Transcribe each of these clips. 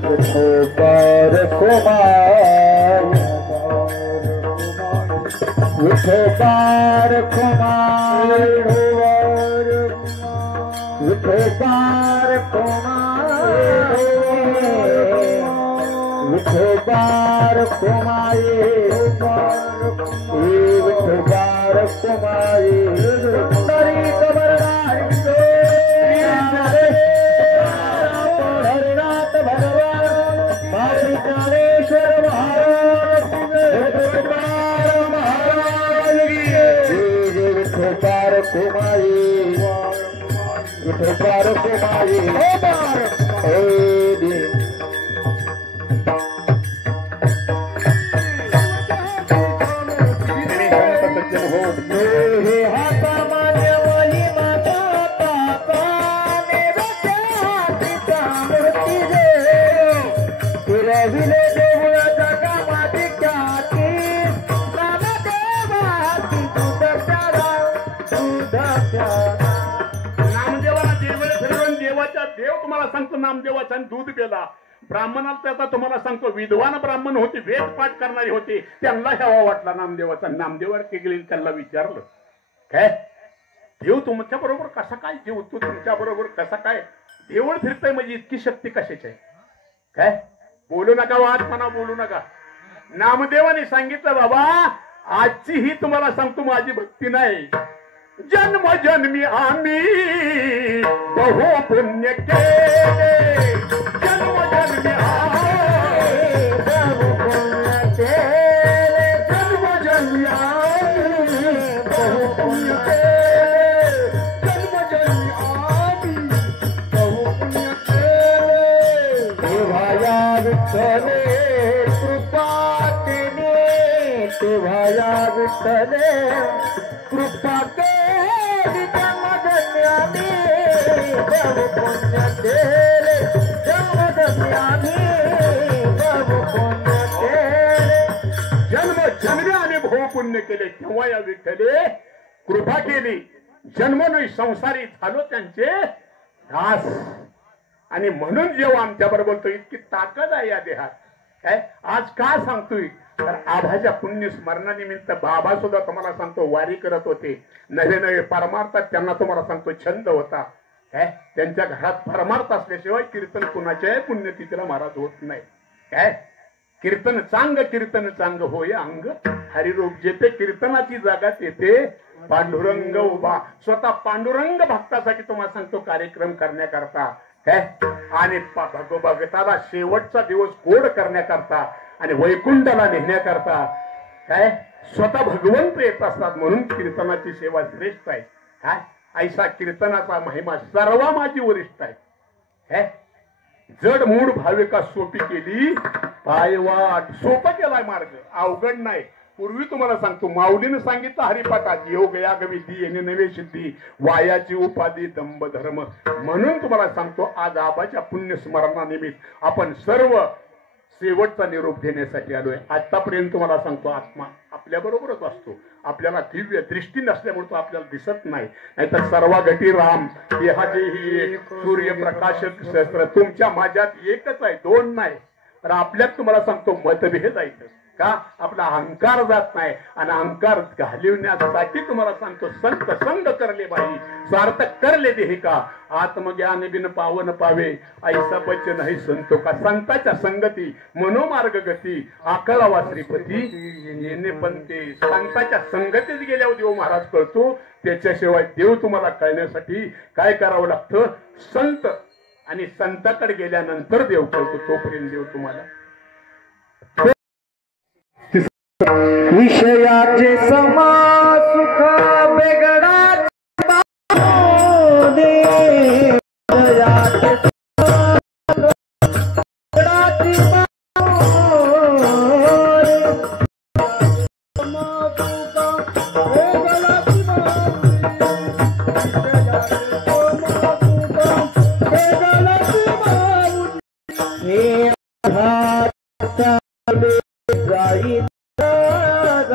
विठोबार कुमार विठोबार कुमार विठोबार कुमार विठोबार कुमारी विठोबार कुमारी सुंदरी कबरदारी हरिनाथ भगवान बाबी ज्ञानेश्वर महाराज विठोबार कुमारी विठोबार कुमारी नामदेवाचा दूध पेला ब्राह्मणाला त्याचा तुम्हाला सांगतो विद्वान ब्राह्मण होते वेद पाठ करणारी होती त्यांना हेवा वाटला नामदेवाचा नामदेवावर गेली त्यांना विचारलं काय देव तुमच्या बरोबर कसा काय देव तू तुमच्या बरोबर कसा काय देवळ फिरतय म्हणजे इतकी शक्ती कशाची आहे काय बोलू नका वाटपणा बोलू नका नामदेवाने सांगितलं बाबा आजची ही तुम्हाला सांगतो माझी भक्ती नाही जन्म जन्मी आम्ही बहु पुण्य केले जन्म जन्मी आम्ही बहु पुण्य केले जन्म जन्मी आम्ही बहु पुण्य केले जन्म जन्मी आम्ही बहु पुण्य केले देवाया विठ्ठले कृपा केली देवाया विठ्ठले कृपा जन्म जन्म्याने बहुपुण्य केले तेव्हा या विठ्ठले कृपा केली जन्म नाही संसारी झालो त्यांचे दास आणि म्हणून जेव्हा आमच्या बरोबर बोलतो इतकी ताकद आहे या देहात काय आज का सांगतोय तर आभाच्या पुण्य स्मरणानिमित्त बाबा सुद्धा तुम्हाला सांगतो वारी करत होते नवे नवे परमार्थात त्यांना तुम्हाला सांगतो छंद होता काय त्यांच्या घरात परमार्थ असल्याशिवाय कीर्तन कुणाच्या पुण्यतिथीला महाराज होत नाही काय कीर्तन चांग होय अंग हरिरूप जेथे कीर्तनाची जागा तेथे पांडुरंग उभा स्वतः पांडुरंग भक्तासाठी तुम्हाला सांगतो कार्यक्रम करण्याकरता काय आणि भगवताला शेवटचा दिवस गोड करण्याकरता आणि वैकुंठाला नेण्याकरता काय स्वतः भगवंत येत असतात म्हणून कीर्तनाची सेवा श्रेष्ठ आहे काय ऐसा कीर्तनाचा महिमा सर्व माझी वरिष्ठ आहे जड मूड भाविका सोपी केली पायवाट सोपं केलाय मार्ग अवघड नाही पूर्वी तुम्हाला सांगतो माऊलीनं सांगितलं हरिपाठात योग याग विधी येणे नवे सिद्धी वायाची उपाधी दंभ धर्म म्हणून तुम्हाला सांगतो आज आबाच्या पुण्य स्मरणानिमित्त आपण सर्व शेवटचा निरोप देण्यासाठी आलोय आतापर्यंत तुम्हाला सांगतो आत्मा आपल्या बरोबरच असतो आपल्याला दिव्य दृष्टी नसल्यामुळे तो आपल्याला दिसत नाही नाहीतर सर्व घटी राम देहाचे ही सूर्यप्रकाशक शस्त्र तुमच्या माझ्यात एकच आहे दोन नाही तर आपल्यात तुम्हाला सांगतो मतभेद आहे का आपला अहंकार जात नाही आणि अहंकार घालवण्यासाठी तुम्हाला सांगतो संत संग करले बाई स्वार्थ करले देही का आत्मज्ञान बिन पावन पावे ऐसा बच्च नाही संतो का संताच्या संगती मनोमार्ग गती आकळावा श्रीपती येणे पण ते संताच्या संगतीत गेल्यावर देव महाराज कळतो त्याच्याशिवाय देव तुम्हाला कळण्यासाठी काय करावं लागतं संत आणि संताकडे गेल्यानंतर देव कळतो तोपर्यंत देव तुम्हाला विषयाचे समा सुख बेगडा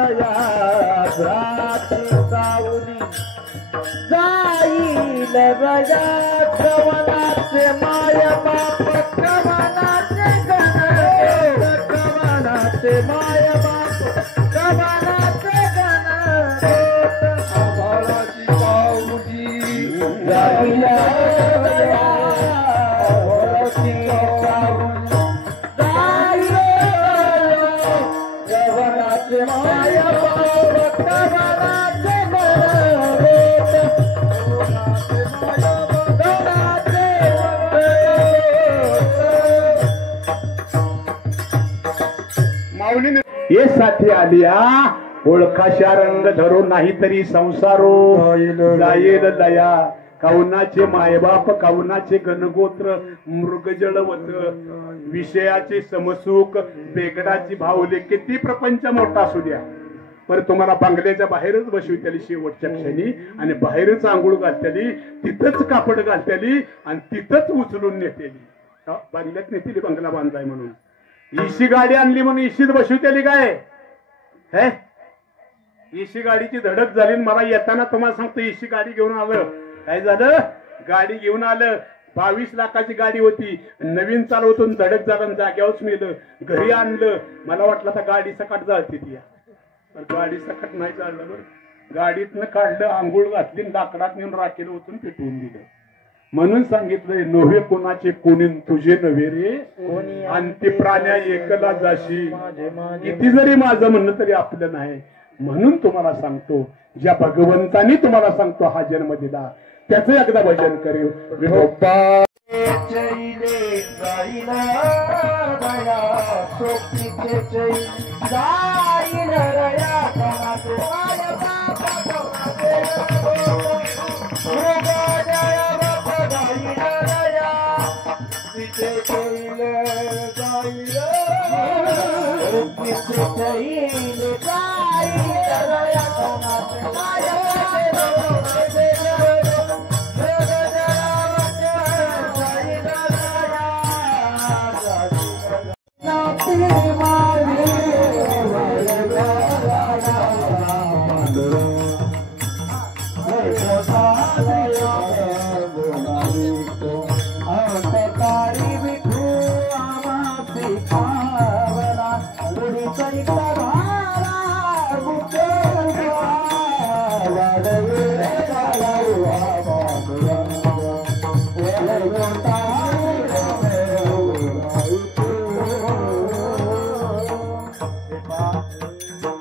गया कवनाचे माय बाप कवनाचे गण कवनाचे माय बाप कवनाचे गण आभाळाची पाऊजी जाईया ये साथी आलिया ओळखाशा रंग धरो नाही तरी संसारो जाईल दया कवनाचे मायबाप कवनाचे गणगोत्र मृगजळवत विषयाचे समसुख बेगडाची भावले किती प्रपंच मोठा असू द्या पर तुम्हाला बांगल्याच्या बाहेरच बसवितली शेवटच्या क्षणी आणि बाहेरच आंघोळ घालतेली तिथंच कापड घालतेली आणि तिथंच उचलून नेतेली बांगल्यात नेतेली बंगला बांधलाय म्हणून इशी गाडी आणली म्हणून इशीत बसवितली काय हे इशी गाडीची धडक झाली मला येताना तुम्हाला सांगतो इशी गाडी घेऊन आलं काय झालं गाडी घेऊन आलं 22 लाखाची गाडी होती नवीन चालवतून धडक झालं जाग्यावरच नेलं घरी आणलं मला वाटलं आता गाडी सकाट जाळते ती पण गाडी सकाट नाही चाललं बरं गाडीतनं काढलं आंघोळ घातली लाकडात नेऊन राखेला ओतून पेटवून दिलं म्हणून सांगितलंय नव्हे कोणाचे कोणी तुझे नव्हे रे आणि ते प्राण्या एकला जाशी किती जरी माझं म्हणणं तरी आपलं नाही म्हणून तुम्हाला सांगतो ज्या भगवंतानी तुम्हाला सांगतो हा जन्म दिला त्याचं एकदा भजन करू विठोबा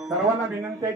सर्वांना विनंती